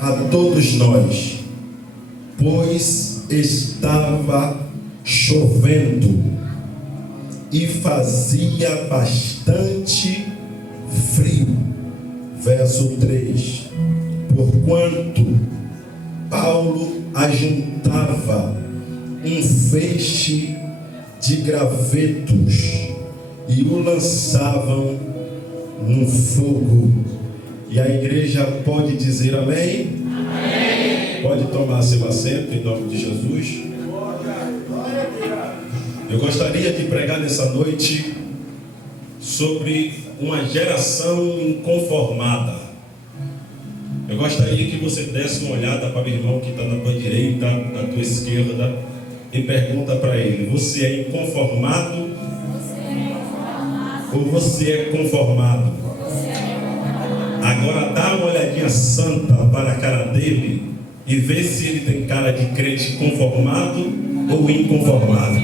a todos nós, pois estava chovendo e fazia bastante frio. Verso 3: porquanto Paulo ajuntava um feixe de gravetos e o lançavam no fogo. E a igreja pode dizer amém? Amém. Pode tomar seu assento em nome de Jesus. Eu gostaria de pregar nessa noite sobre uma geração inconformada. Eu gostaria que você desse uma olhada para o irmão que está na tua direita, na tua esquerda, e pergunta para ele: você é inconformado ou você é conformado? Agora dá uma olhadinha santa para a cara dele e vê se ele tem cara de crente conformado ou inconformado.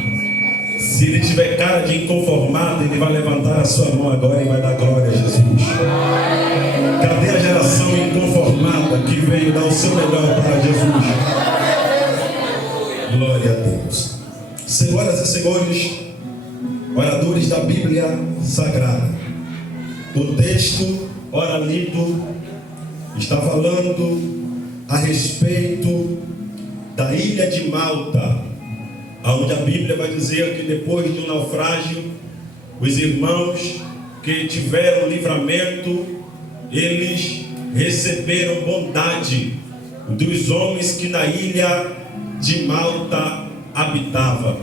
Se ele tiver cara de inconformado, ele vai levantar a sua mão agora e vai dar glória a Jesus. Cadê a geração inconformada que veio dar o seu melhor para Jesus? Glória a Deus. Senhoras e senhores, oradores da Bíblia Sagrada, o texto ora lido está falando a respeito da ilha de Malta, onde a Bíblia vai dizer que depois de um naufrágio, os irmãos que tiveram livramento, eles receberam bondade dos homens que na ilha de Malta habitavam.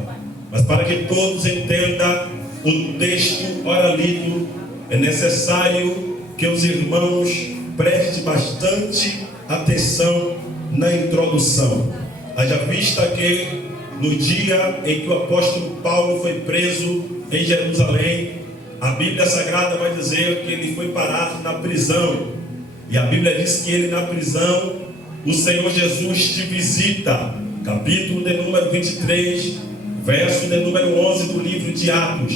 Mas para que todos entendam o texto ora lido, é necessário que os irmãos prestem bastante atenção na introdução. Haja vista que no dia em que o apóstolo Paulo foi preso em Jerusalém, a Bíblia Sagrada vai dizer que ele foi parado na prisão. E a Bíblia diz que ele na prisão, o Senhor Jesus te visita. Capítulo de número 23, verso de número 11 do livro de Atos.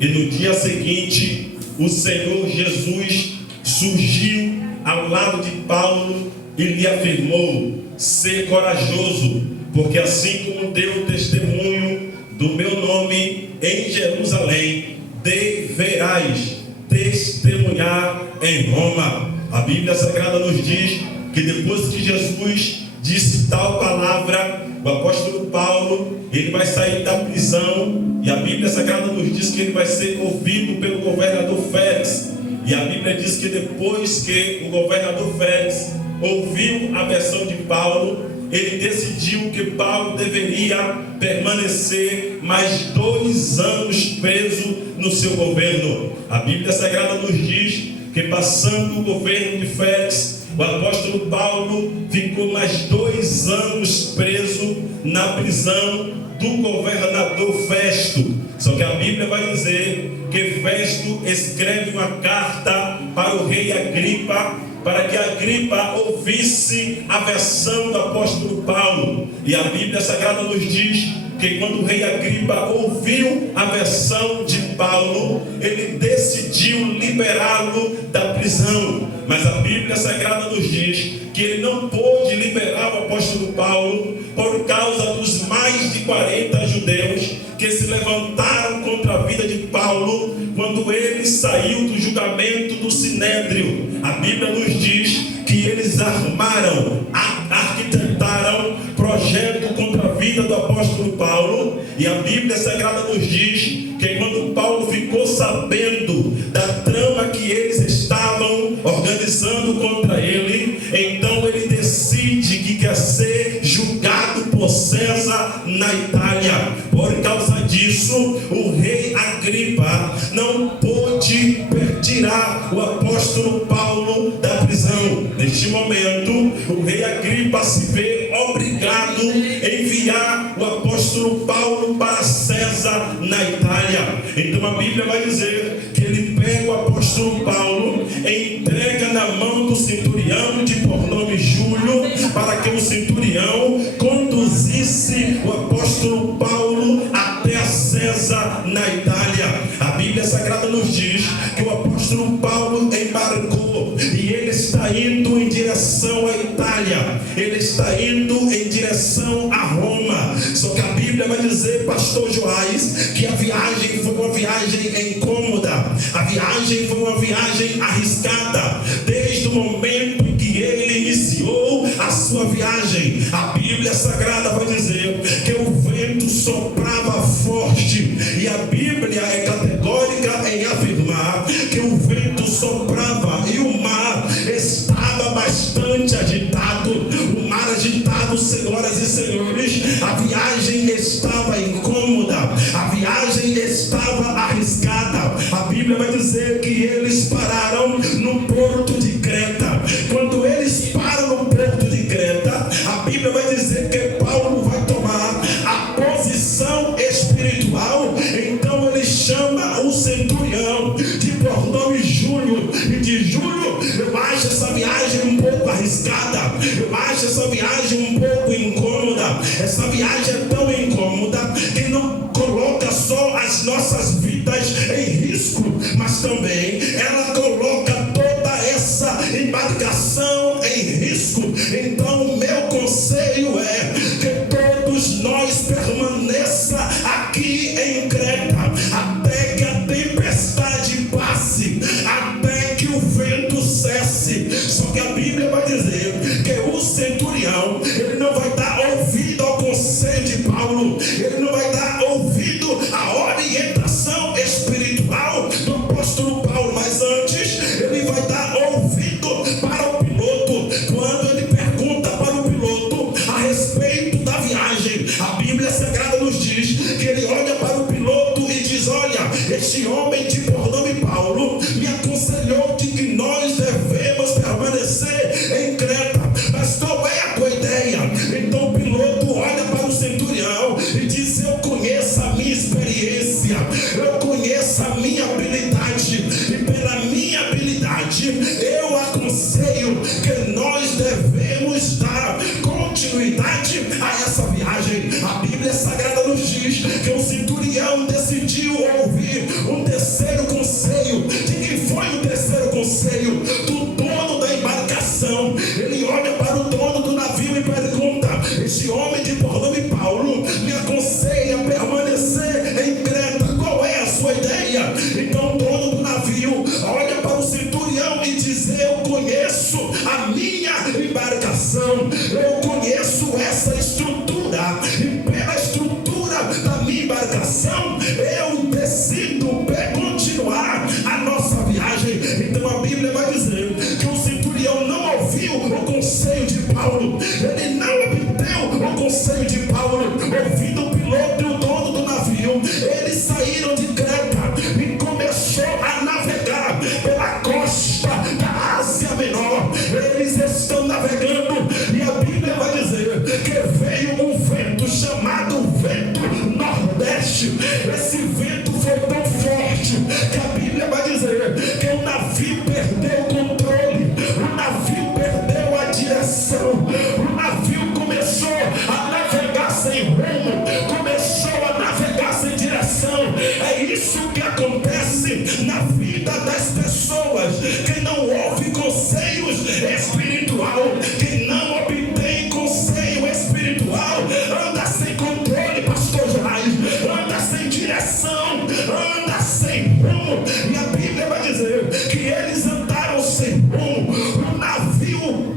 E no dia seguinte, o Senhor Jesus surgiu ao lado de Paulo e lhe afirmou: ser corajoso, porque assim como deu testemunho do meu nome em Jerusalém, deverás testemunhar em Roma. A Bíblia Sagrada nos diz que depois que Jesus disse tal palavra, o apóstolo Paulo, ele vai sair da prisão, e a Bíblia Sagrada nos diz que ele vai ser ouvido pelo governador Félix. E a Bíblia diz que depois que o governador Félix ouviu a versão de Paulo, ele decidiu que Paulo deveria permanecer mais 2 anos preso no seu governo. A Bíblia Sagrada nos diz que, passando o governo de Félix, o apóstolo Paulo ficou mais 2 anos preso na prisão do governador Festo. Só que a Bíblia vai dizer que Festo escreve uma carta para o rei Agripa, para que Agripa ouvisse a versão do apóstolo Paulo. E a Bíblia Sagrada nos diz que quando o rei Agripa ouviu a versão de Paulo, ele decidiu liberá-lo da prisão. Mas a Bíblia Sagrada nos diz que ele não pôde liberar o apóstolo Paulo por causa dos mais de 40 judeus que se levantaram contra a vida de Paulo quando ele saiu do julgamento do Sinédrio. A Bíblia nos diz que eles armaram, arquitetaram projeto contra a vida do apóstolo Paulo. E a Bíblia Sagrada nos diz que quando Paulo ficou sabendo da trama que eles estavam organizando contra ele, então ele decide que quer ser julgado por César na Itália. Por causa disso, o rei Agripa não pôde tirar o apóstolo Paulo da prisão. Neste momento, o rei Agripa se vê obrigado a enviar o apóstolo Paulo para César na Itália. Então a Bíblia vai dizer que ele pega o apóstolo Paulo e entrega na mão do centurião de por nome Júlio, para que o centurião conduzisse o apóstolo Paulo até a César na Itália. A Bíblia Sagrada nos diz que o apóstolo Paulo embarcou e ele está indo em direção à Itália. dia ele está indo em direção a Roma. Só que a Bíblia vai dizer, pastor Joás, que a viagem foi uma viagem incômoda, a viagem foi uma viagem arriscada. Desde o momento que ele iniciou a sua viagem, a Bíblia Sagrada vai dizer que o vento soprava forte, e a Bíblia é categórica em afirmar que o vento soprava e o mar estava bastante agitado. O mar agitado, senhoras e senhores, a viagem estava incômoda, a viagem estava arriscada. A Bíblia vai dizer que eles pararam no porto de Creta. Quando eles param no porto de Creta, a Bíblia vai dizer que Paulo vai tomar a posição espiritual. Então ele chama o centurião de por nome Júlio, e de Júlio, eu acho essa viagem um pouco arriscada, eu acho essa viagem um pouco incômoda. Essa viagem é tão incômoda que não coloca só as nossas vidas em risco, mas também ela coloca toda essa embarcação em risco. Então o meu conselho é que todos nós permaneça aqui em Creta até que a tempestade passe, até que o vento cesse. Só que a Bíblia vai dizer que o centurião, ele não vai dar ouvido ao conselho de Paulo, ele não vai dar ouvido à orientação espiritual do apóstolo Paulo, mas antes ele vai dar ouvido para o piloto. Quando ele pergunta para o piloto a respeito da viagem, a Bíblia Sagrada nos diz que ele olha para o piloto e diz: olha, este homem de por nome Paulo me aconselhou de que nós devemos permanecer em Creta, mas qual é a tua ideia? Então o piloto olha para o centurião e diz: eu conheço a minha experiência, eu conheço a minha habilidade, e pela minha habilidade eu aconselho que nós devemos dar continuidade a essa viagem. A Bíblia Sagrada nos diz que o centurião decidiu ouvir um terceiro conselho. De quem foi o terceiro conselho? Do dono da embarcação. Ele olha para o dono do navio e pergunta: este homem de por nome Paulo me aconselha a permanecer em Creta, qual é a sua ideia? Então o dono do navio olha para o centurião e diz: eu conheço a minha embarcação, eu conheço essa estrutura, e pela estrutura da minha embarcação eu decido continuar a nossa viagem. Então a Bíblia vai dizer que o centurião não ouviu o conselho de Paulo, ele não obteve o conselho de Paulo. Ouvindo o piloto e o dono do navio, eles saíram de Creta e começou a navegar pela costa da Ásia Menor. Eles estão navegando e a Bíblia vai dizer que veio um vento chamado vento nordeste. Esse vento foi tão forte que a Bíblia vai dizer que o navio perdeu o controle, o navio perdeu a direção, o navio começou a navegar sem rumo, começou a navegar sem direção. É isso que acontece na vida das pessoas. Quem não ouve conselhos espiritual, quem não obtém conselho espiritual, anda sem controle, pastor Joás, anda sem direção, anda sem rumo. E a Bíblia vai dizer que eles andaram sem rumo. O navio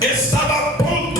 estava a ponto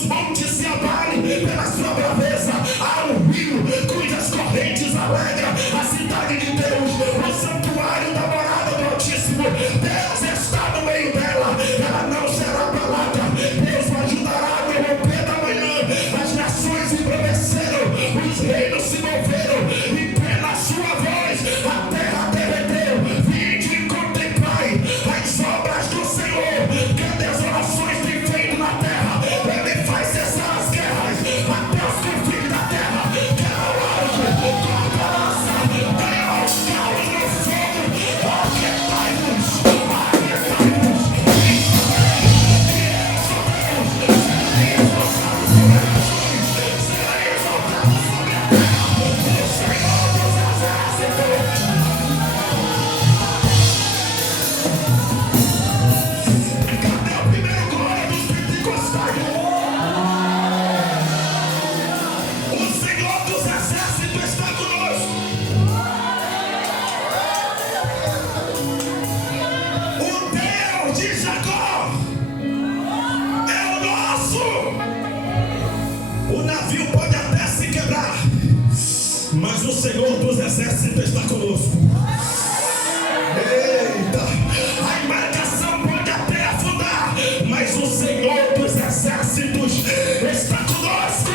os montes se abalem pela sua braveza. Há um rio cujas correntes alegram a cidade de Deus, o santuário da morada do Altíssimo. Deus está no meio dela, ela não será abalada. Deus o ajudará no romper da manhã. As nações embromeceram, os reinos se moveram, e pela sua voz a terra derreteu. Vinde e contemplai as obras do Senhor, que desolações tem feito na terra. Ele faz cessar as guerras até os confins da terra. Quer o alto, corta a lança, ganha os carros no fogo. Aquietai-vos, aquietai-vos, serei exaltado sobre as nações, serei exaltado sobre a terra. O Senhor dos exércitos. Cadê o primeiro glória dos pentecostais? O Senhor dos exércitos está conosco. O Deus de Jacó é o nosso. O navio pode até se quebrar, mas o Senhor dos exércitos está conosco. Eita! A embarcação pode até afundar, mas o Senhor dos exércitos está conosco.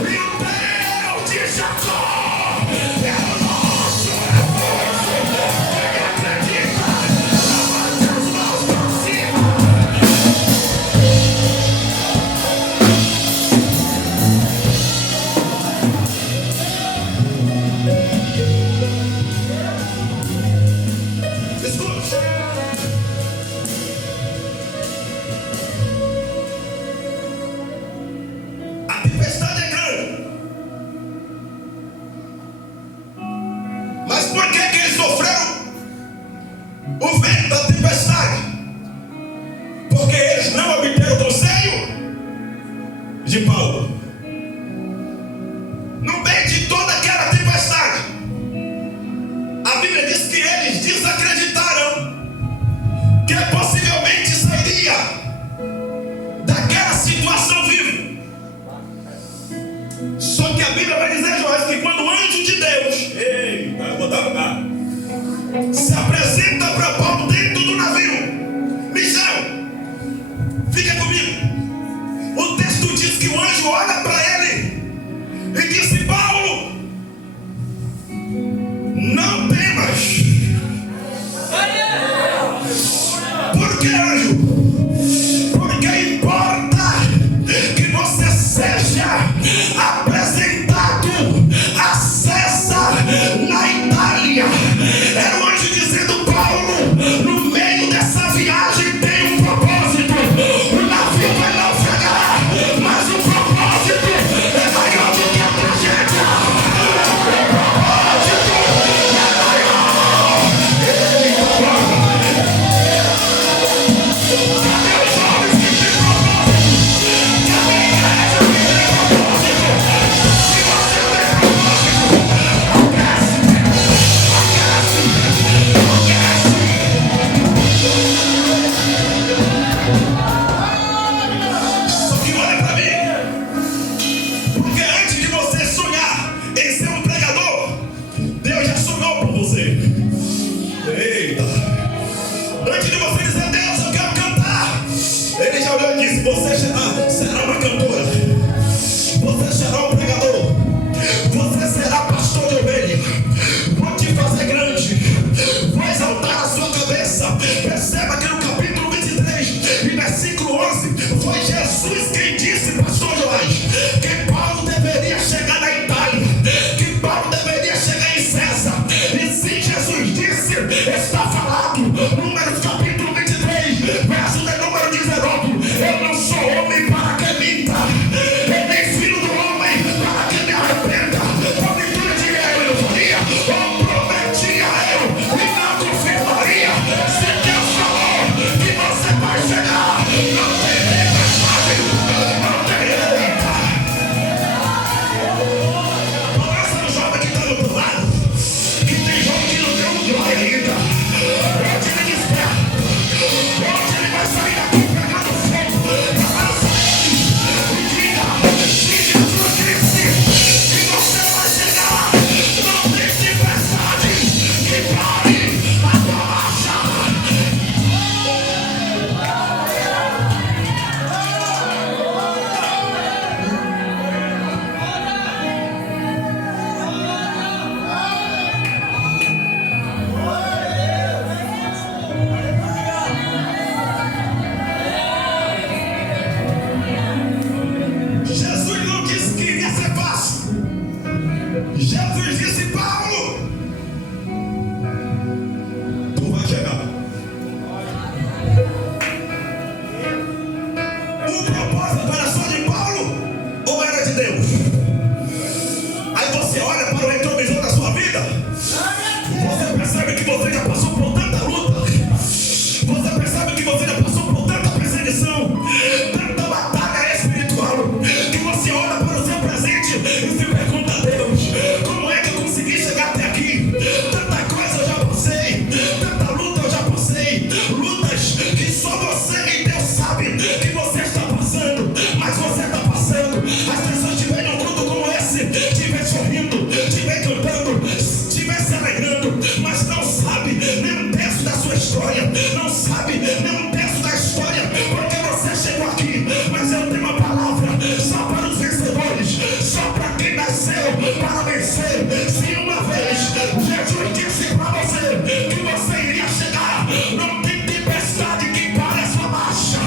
E o Deus de Jacó é o nosso refúgio. Quem acredita, levante as mãos para cima. Escute. A tempestade é grande. Mas por que eles sofreram o vento da tempestade? Porque eles não obteram o conselho de Paulo. No meio de toda aquela tempestade, a Bíblia diz que eles desacreditaram que possivelmente sairia daquela situação vivo. Só que a Bíblia vai dizer, Joás, que quando o anjo de Deus, eita, vou dar lugar, se apresenta para Paulo dentro do navio, Michel, fica comigo. O texto diz que o anjo olha para ele e disse: Paulo, não temas. Por que, anjo? Porque importa que você seja apresentado a César na Itália. Era o anjo dizendo: Paulo, no meio dessa viagem tem um propósito. O navio vai naufragar, mas o propósito é maior do que a tragédia. tesouro, que você olha para o seu presente e se pergunta a Deus, como é que eu consegui chegar até aqui? Tanta coisa eu já passei, tanta luta eu já passei, lutas que só você e Deus sabe que você está passando, mas você está passando. As pessoas te veem num culto como esse, te veem sorrindo, te veem cantando, te veem se alegrando, mas não sabe nem um terço da sua história, não sabe nem um terço da história, porque você chegou aqui. Mas eu tenho uma palavra só para os vencedores, só para quem nasceu para vencer. Se uma vez Jesus disse para você que você iria chegar, não tem tempestade que pare a sua marcha,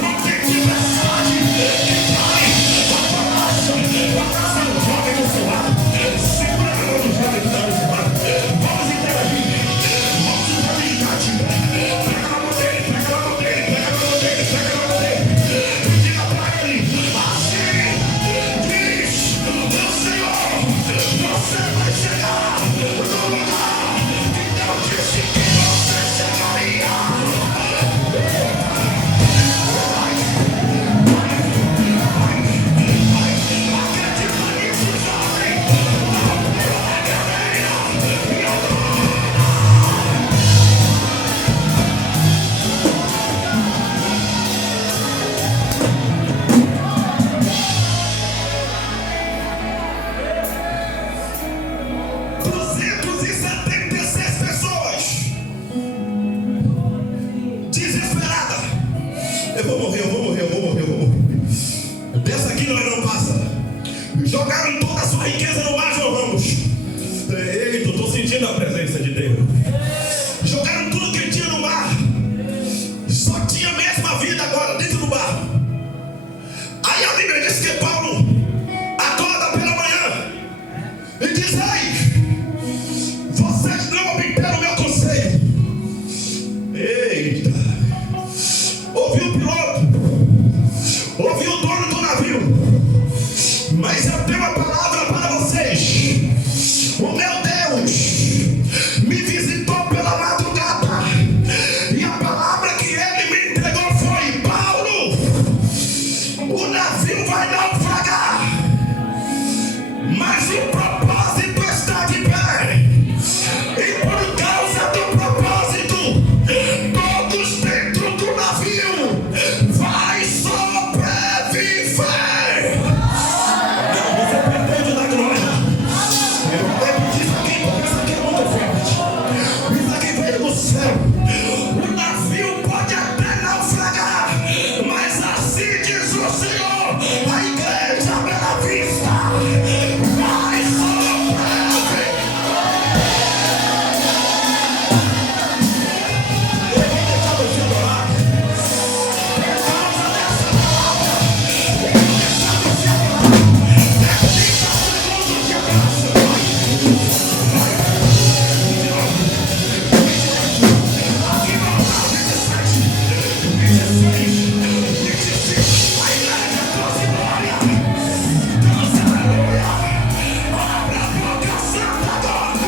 não tem tempestade que pare a sua marcha. Abraça o jovem do seu lado, segura a mão do jovem que está do seu lado, vamos interagir, vamos usar a unidade. Pega na mão dele, pega na mão dele, pega na mão dele, pega na mão dele e diga para ele assim: diz o Senhor, você vai chegar no lugar que Deus disse que você chegaria. Acredita nisso, jovem, não pula a cadeira e adora. Duzentos e 76 pessoas desesperadas. Eu vou morrer, eu vou morrer, eu vou morrer, eu vou morrer. Dessa aqui não passa. Jogaram toda a sua riqueza no mar, João Ramos. Eita, eu estou sentindo a presença de Deus. Jogaram tudo que tinha no mar. Só tinha a mesma vida agora dentro do mar. Aí a Bíblia diz que Paulo acorda pela manhã e diz: ei, vocês não obteram o meu conselho. Eita. Ouviu o piloto, ouviu o dono do navio, mas eu tenho uma palavra para vocês. O meu Deus me visitou pela madrugada e a palavra que ele me entregou foi: Paulo, o navio vai naufragar, mas o propósito está de pé, e por causa do propósito, todos dentro do navio vai sobreviver. Não, você perdeu de dar glória. Eu vou repetir isso aqui porque isso aqui é muito forte. Isso aqui veio do céu. O navio pode até naufragar, mas assim diz o Senhor, a igreja Bela Vista vai sobreviver. Eu vou deixar você adorar. Por causa dessa palavra, eu vou deixar você adorar. 30 segundos de abraço. Aqui não está 27, 26, 25. A igreja trouxe glória, trouxe aleluia. Abra a boca santa agora.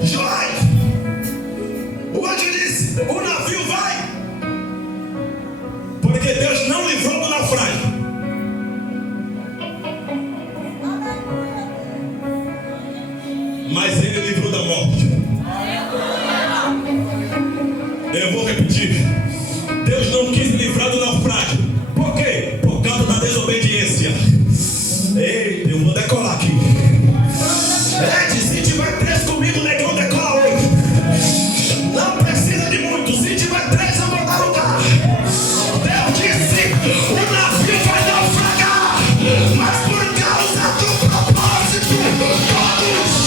Joai, o anjo disse: o navio vai, porque Deus não livrou do naufrágio, mas ele livrou da morte. Eu vou repetir: Deus não quis livrar do naufrágio. Por quê? Por causa da desobediência. Eita, eu vou decolar aqui. Ed, se tiver 3 comigo, negão, decola hoje. Não precisa de muito. Se tiver 3, eu vou dar lugar. Deus disse: o navio vai naufragar, mas por causa do propósito, todos.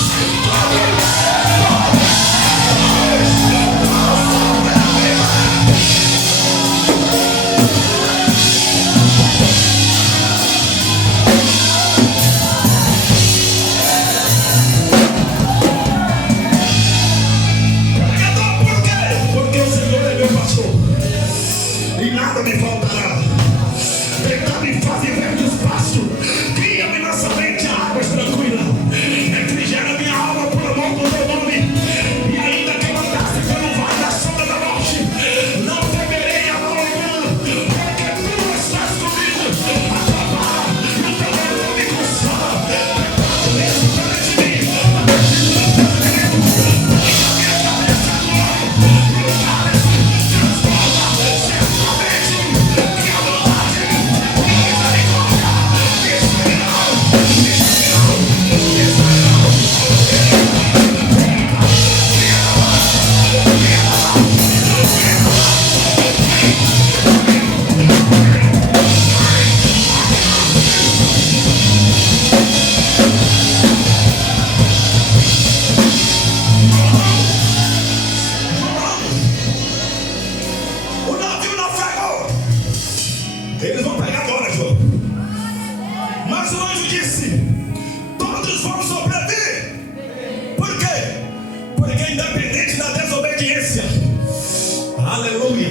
Aleluia.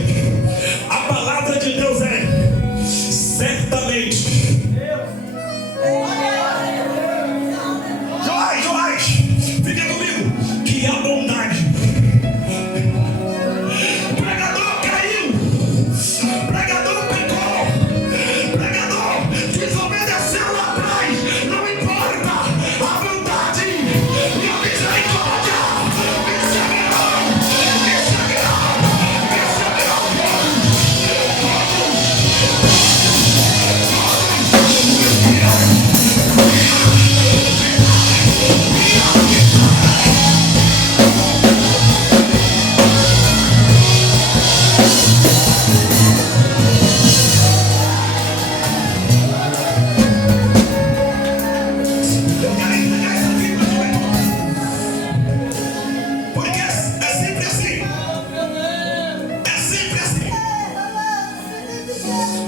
A palavra de Deus é certamente. Joás, fica comigo. Que a bondade. Pregador caiu. Pregador pecou. Pregador desobedeceu lá atrás. Não importa. A bondade e a misericórdia me seguirão. Me seguirão. Me seguirão Eu quero entregar essa Bíblia, juventude. Porque é sempre assim. É sempre assim.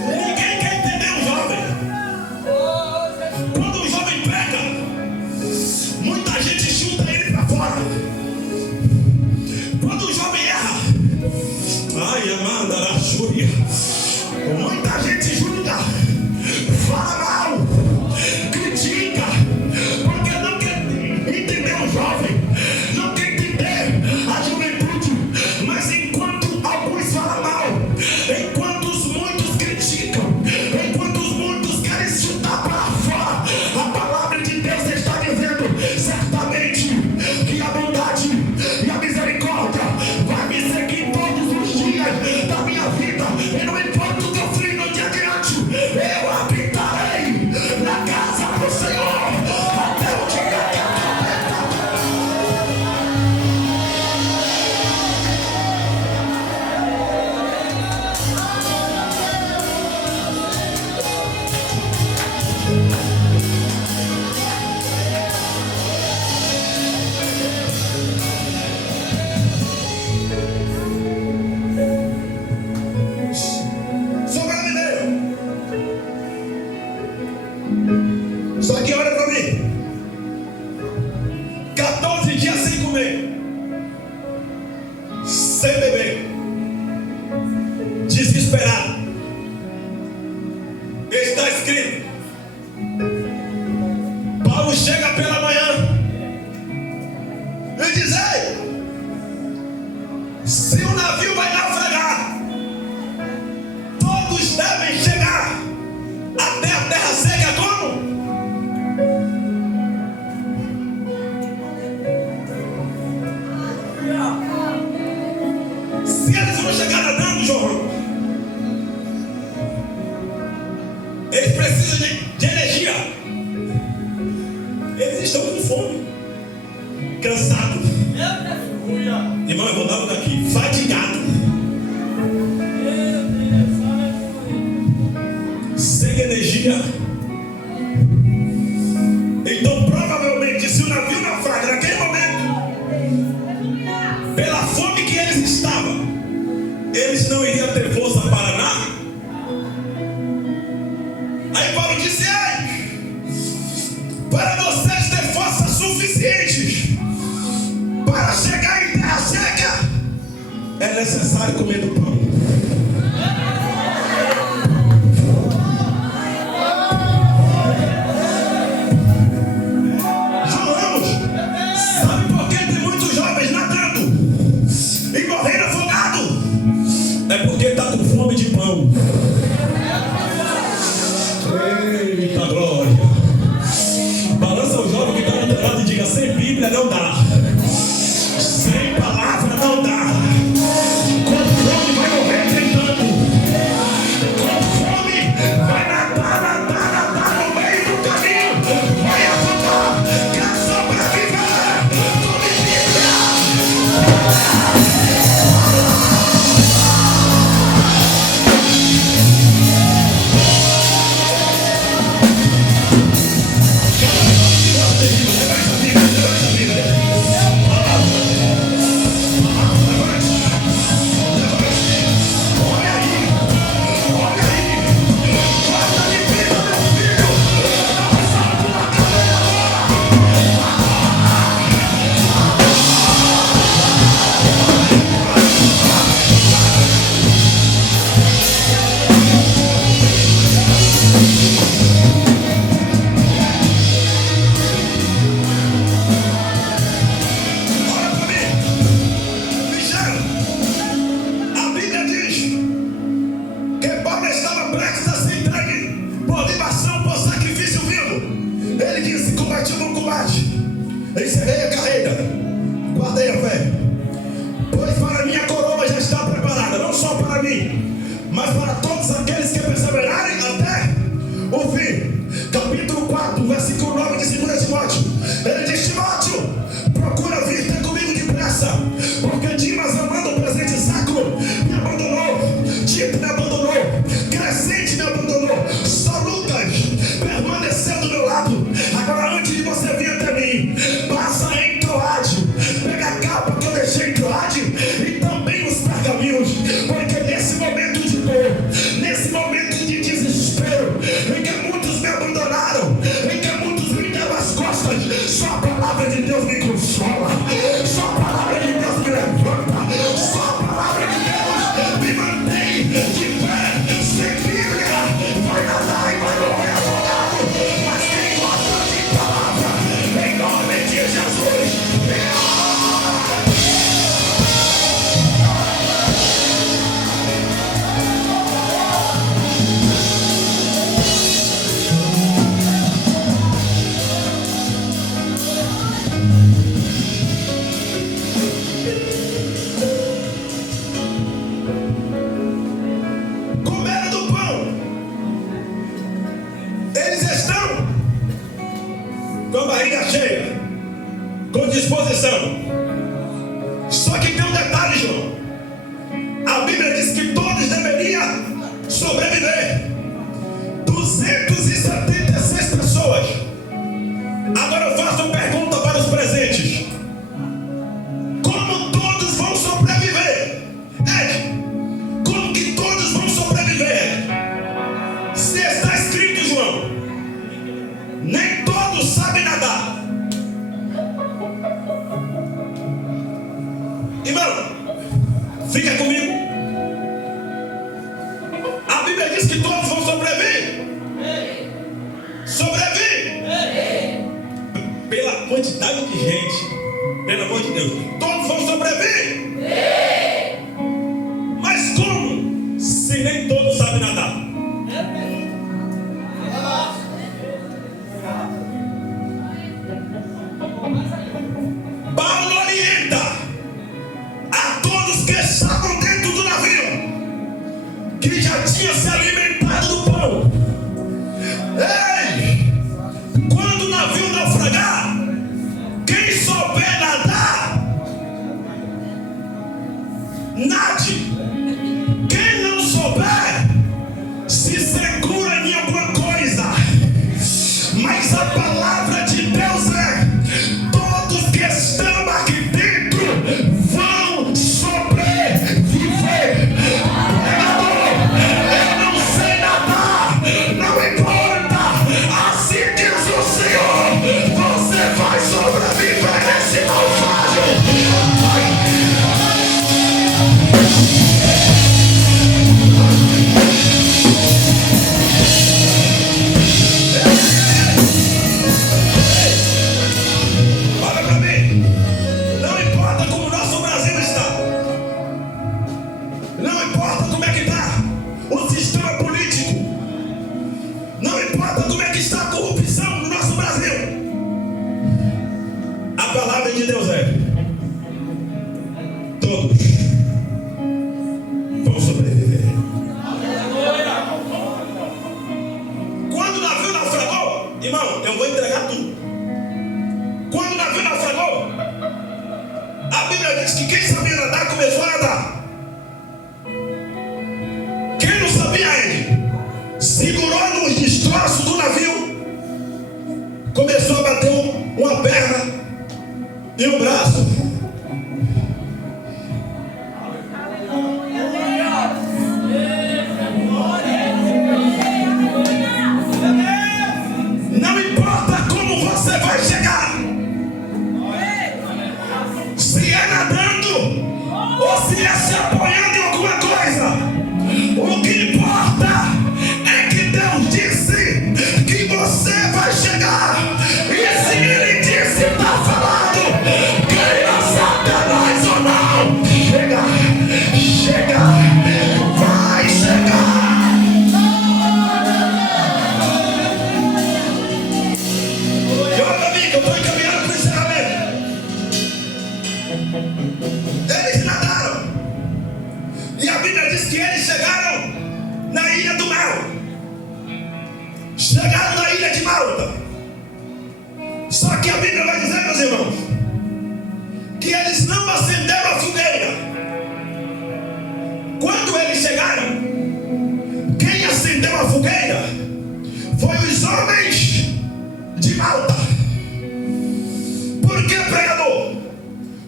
Ninguém quer entender um jovem. Quando um jovem prega, muita gente chuta ele para fora. Quando um jovem erra, ai, amada, Arachúria, muita gente julga, fala mal, critica, porque não quer entender o jovem, não quer entender a juventude. Mas enquanto alguns falam mal, enquanto os muitos criticam, enquanto os muitos querem chutar para fora, a palavra de Deus está dizendo certamente que a bondade e a misericórdia vai me seguir todos os dias da minha vida. E não importa o que eu fiz no dia adiante, eu habitarei na casa do Senhor até o dia que a trombeta. Sou brasileiro. Só que olha pra mim. 14 dias sem comer, sem beber, desesperado. Está escrito. Paulo chega pela manhã e diz: ei, se o navio vai naufragar, todos devem chegar até a terra seca como? Se eles vão chegar nadando, João, eles precisam de energia. Eles estão com fome, cansados. Irmão, eu vou dar um daqui, fatigado, sem energia. Então provavelmente, se o navio naufraga naquele momento, pela fome que eles estavam, eles não iriam ter força para nada. Aí Paulo disse: ei, para vocês ter forças suficientes para chegar em terra seca, é necessário comer do pão. João Ramos, sabe por que tem muitos jovens nadando e morrendo afogado? É porque está com fome de pão. Eita glória! Balança o jovem que está do teu lado e diga: sem Bíblia não dá, sem palavra não dá. Com fome vai morrer tentando. Com fome vai nadar no meio do caminho. Vai afogar, que é só para viver. Tome Bíblia. Levanta essa Bíblia. encerrei a carreira, guardei a fé, pois para mim a coroa já está preparada, não só para mim, mas para todos aqueles que perseverarem até o fim. Capítulo 4, versículo 9 de 2 Timóteo. Ele diz: Timóteo, procura vir ter comigo depressa, porque Dimas, amando o presente século, me abandonou. Tito me abandonou, Crescente me abandonou, só Lucas permaneceu do meu lado. Agora, antes de você vir até mim, passa em Troade, pega a capa que eu deixei em Troade e também os pergaminhos, porque nesse momento de dor, nesse momento de desespero, em que muitos me abandonaram, em que muitos me deram as costas, só a palavra de Deus me consola, só a palavra de Deus me levanta, só a palavra de Deus me mantém de pé, sem Bíblia, vai nadar e vai morrer afogado, mas quem gosta de palavra, em nome de Jesus, comendo do pão, eles estão com a barriga cheia, com disposição. Só que tem um detalhe, João. A Bíblia diz que todos deveriam sobreviver. 276 pessoas. Agora eu faço uma pergunta para os presentes: como todos vão sobreviver? Como que todos vão sobreviver? Se está escrito, João, nem todos sabem nadar. Irmão, fica comigo. A Bíblia diz que todos vão sobreviver. Sobreviver. Pela quantidade de gente, pelo amor de Deus, todos vão sobreviver. Mas como? Se nem todos sabem nadar. Paulo orienta a todos que estavam dentro do navio, que já tinham se alimentado do pão. Ei! Quando o navio naufragar, quem souber nadar, nade. Quem não souber, se segura em alguma coisa. Mas a palavra de Deus é: todos que estão aqui dentro vão sobreviver. Eu não sei nadar, não importa. Assim diz o Senhor: você vai sobreviver nesse naufrágio. Olha pra mim. Não importa como o nosso Brasil está, não importa como é que está o sistema político, não importa como é que está a corrupção no nosso Brasil, a palavra de Deus é: todos vão sobreviver. Quando o navio naufragou, irmão, eu vou entregar tudo. Quando o navio naufragou, a Bíblia diz que quem sabia nadar começou a nadar. Quem não sabia, ele segurou nos destroços do navio, começou a bater uma perna e um braço. Não importa como você vai chegar, se é nadando ou se é se apoiando em alguma coisa, o que importa é que Deus disse que você vai chegar. E se Ele disse, está falado, queira Satanás ou não, chega, vai chegar. E olha, amigo, eu estou encaminhando para o encerramento. que, pregador?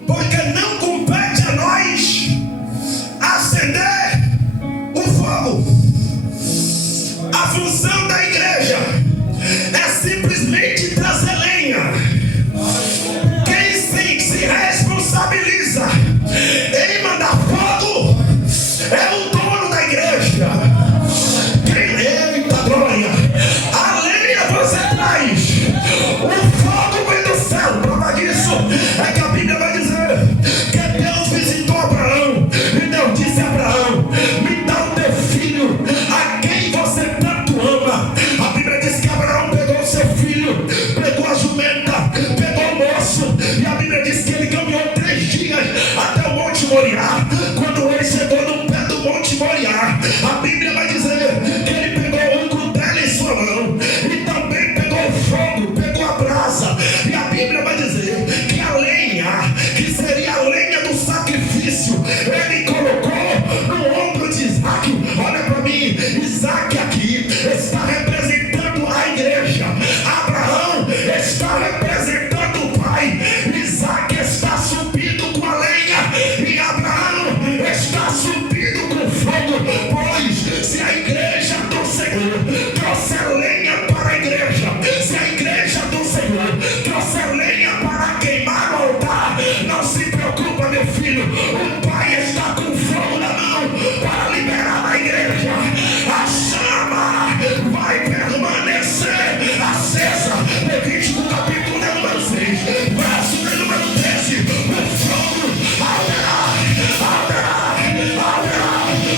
Porque não compete a nós acender o fogo. A função da igreja é simplesmente trazer lenha. Quem se responsabiliza em mandar fogo é o dono da igreja. Eita glória! A lenha você traz, o fogo vem do céu. Prova disso é que a Bíblia vai dizer que Deus visitou Abraão e Deus disse a Abraão: me dá o teu filho, a quem você tanto ama. A Bíblia diz que Abraão pegou o seu filho, pegou a jumenta, pegou o moço, e a Bíblia diz que ele caminhou 3 dias até o Monte Moriá. Quando ele chegou no pé do Monte Moriá, a Bíblia vai dizer que ele pegou um cutelo em sua mão e também pegou o fogo, pegou a brasa. E a Bíblia vai dizer que a lenha, que seria a lenha do sacrifício, ele colocou no ombro de Isaac. Olha para mim, Isaac aqui está representando a igreja, Abraão está representando o pai, Isaac está subindo com a lenha e Abraão está subindo com fogo. Pois se a igreja do Senhor trouxer lenha para a igreja, se a igreja do Senhor trouxer lenha para queimar o altar, não se preocupa, meu filho, o pai está com fogo na mão para liberar a igreja. A chama vai permanecer acesa. Levítico capítulo número 6, verso número 13. O fogo arderá, arderá, arderá,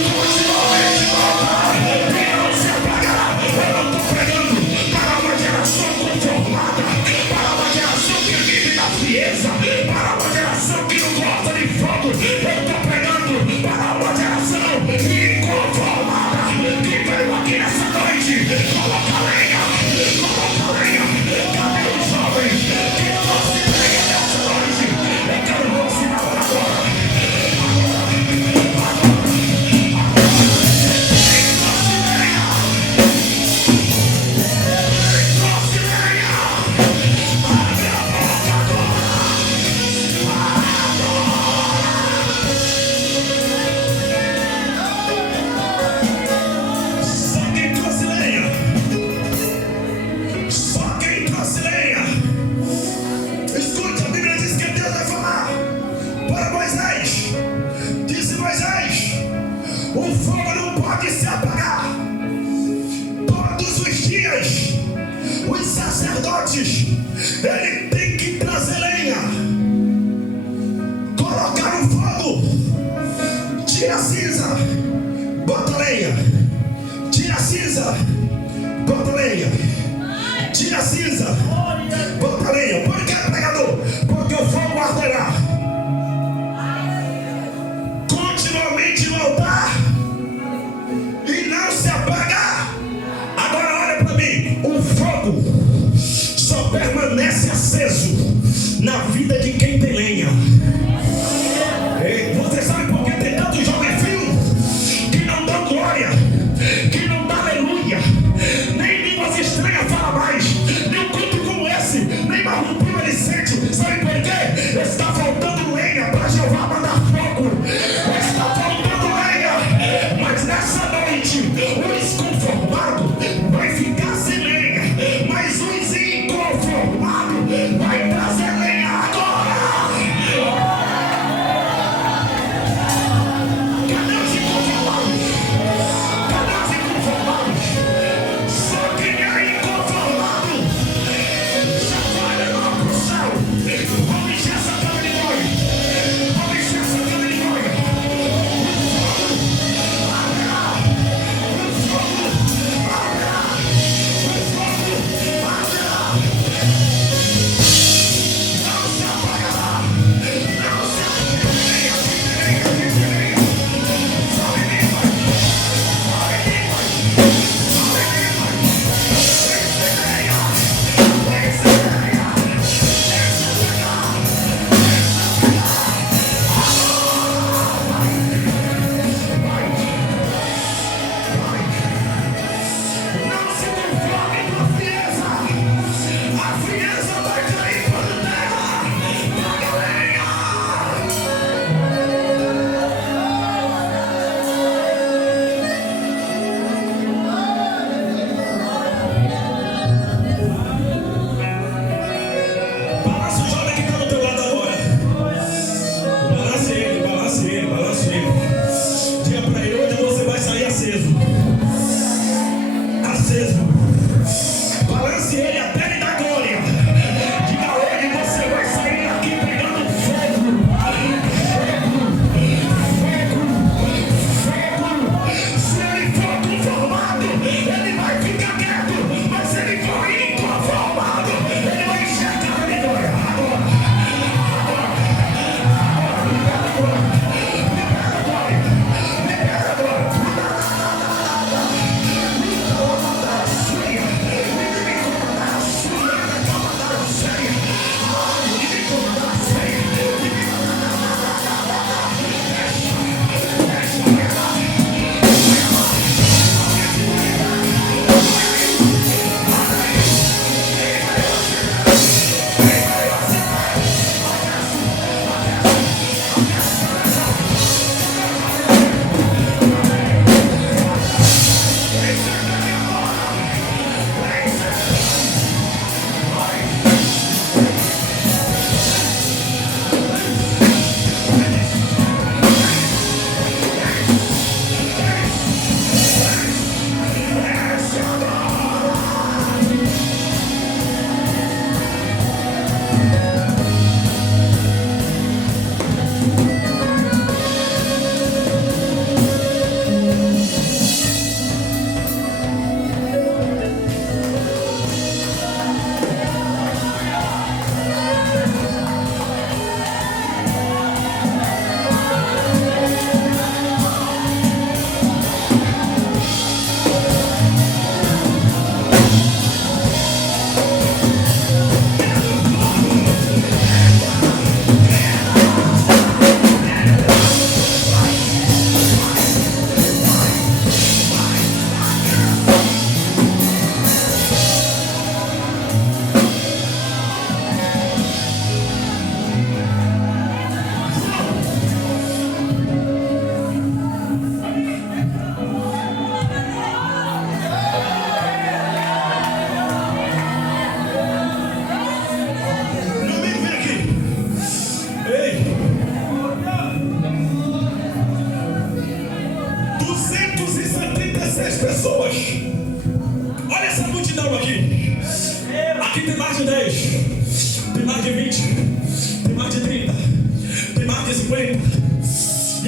continuamente no altar e não se apagará. Eu não estou pregando para uma geração conformada, para uma geração que vive na frieza, para uma geração que não gosta de fogo. Eu estou pregando para uma geração inconformada que veio aqui nessa noite. Coloca lenha, coloca lenha. Cadê os jovens que trouxe lenha nessa noite? Eu quero ver o sinal agora. Só quem trouxe lenha, só quem trouxe lenha. Escute, a Bíblia diz que Deus vai falar para Moisés. Disse Moisés: o fogo não pode se apagar. Todos os dias os sacerdotes, ele tem que trazer lenha, colocar no fogo, tira a cinza, bota lenha, tira a cinza, bota lenha, tira a cinza, bota lenha. Por que, pregador? Porque o fogo arderá continuamente no altar e não se apaga. Agora olha para mim, o fogo só permanece aceso na vida de quem tem lenha. Ei, você sabe por que tem tanto jovem frio que não dá glória, que não dá aleluia, nem línguas estranhas fala mais, nem um culto como esse, nem marrupio ele sente. Sabe por quê? Está faltando lenha para Jeová mandar fogo. Está faltando lenha. Mas nessa noite os conformados vai ficar sem lenha, mas os inconformados vai trazer lenha agora.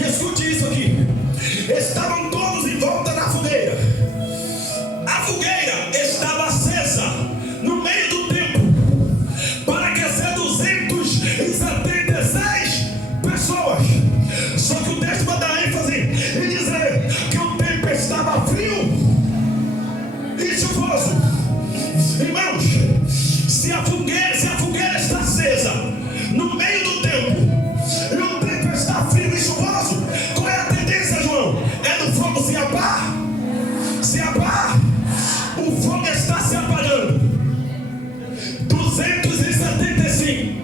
Escute isso aqui. Estavam todos em volta da fogueira. A fogueira estava acesa no meio do templo para aquecer 276 pessoas. Só que o texto vai dar ênfase e dizer que o templo estava frio e chuvoso. Irmãos, se a fogueira está acesa no meio do templo e o templo está frio e chuvoso, qual é a tendência, João? É do fogo se apagar? Se apagar, o fogo está se apagando. 275.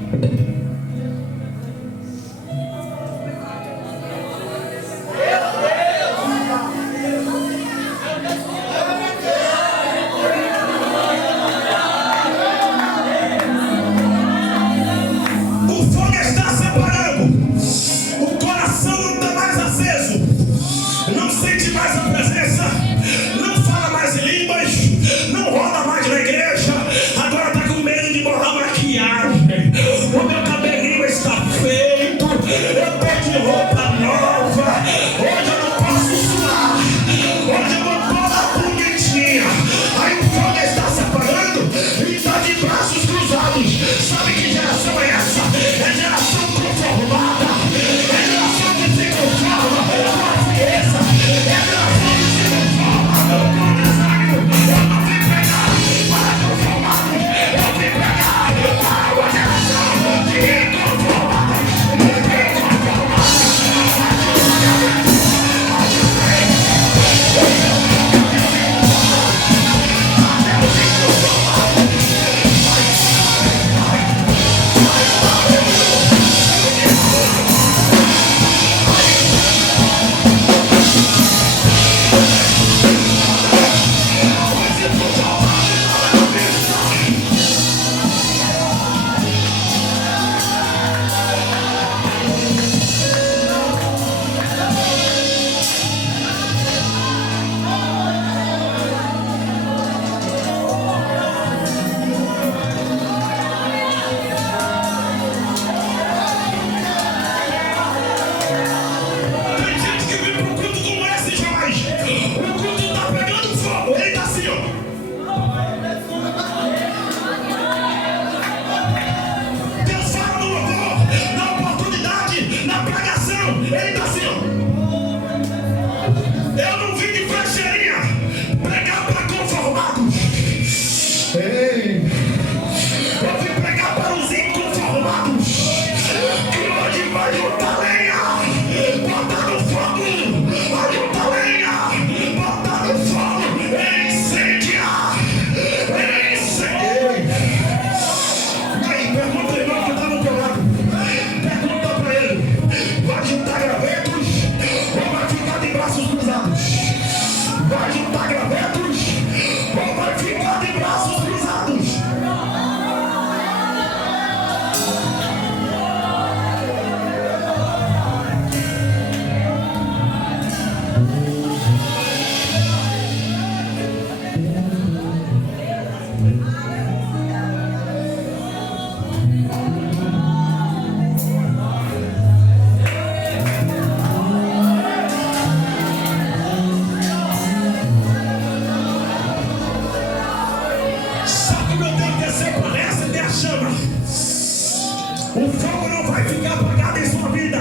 O fogo não vai ficar apagado em sua vida.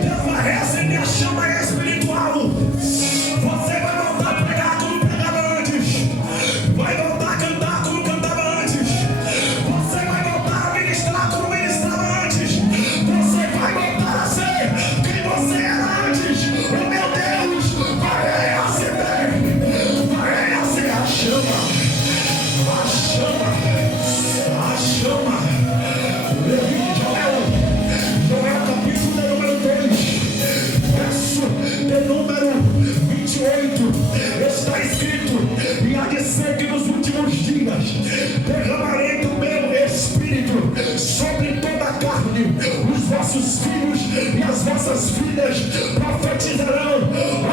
Deus vai reacender a chama espiritual. Você vai voltar a pregar como pregava antes. Vai voltar a cantar como cantava antes. Você vai voltar a ministrar como ministrava antes. Você vai voltar a ser quem você era antes. O meu Deus vai reacender. Vai reacender a chama. A chama. A chama. Joel capítulo de número 2, verso de número 28, está escrito: e há de ser que nos últimos dias derramarei do meu espírito sobre toda a carne. Os vossos filhos e as vossas filhas profetizarão,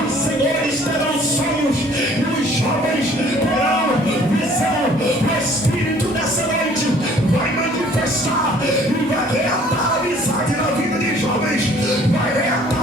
os senhores terão sonhos e os jovens terão visão. O Espírito nessa noite vai manifestar e vai reatar a amizade na vida de jovens, vai reatar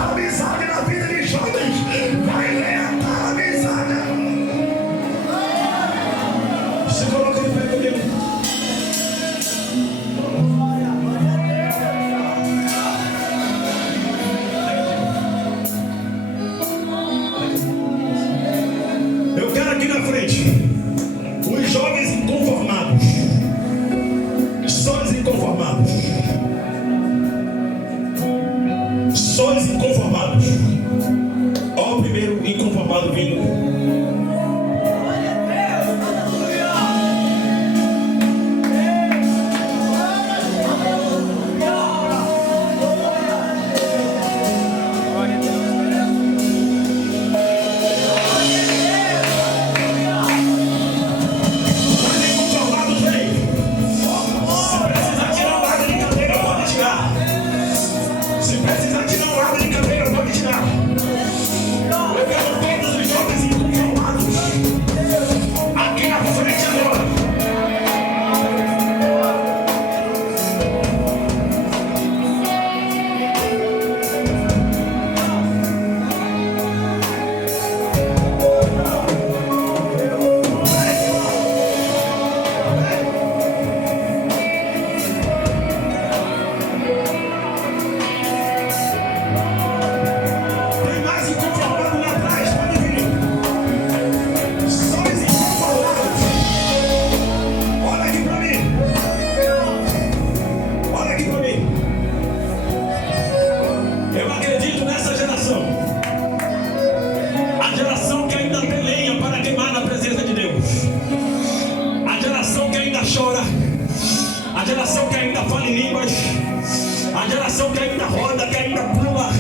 que ainda roda, que ainda pula,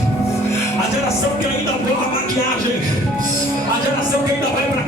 a geração que ainda põe a maquiagem, a geração que ainda vai para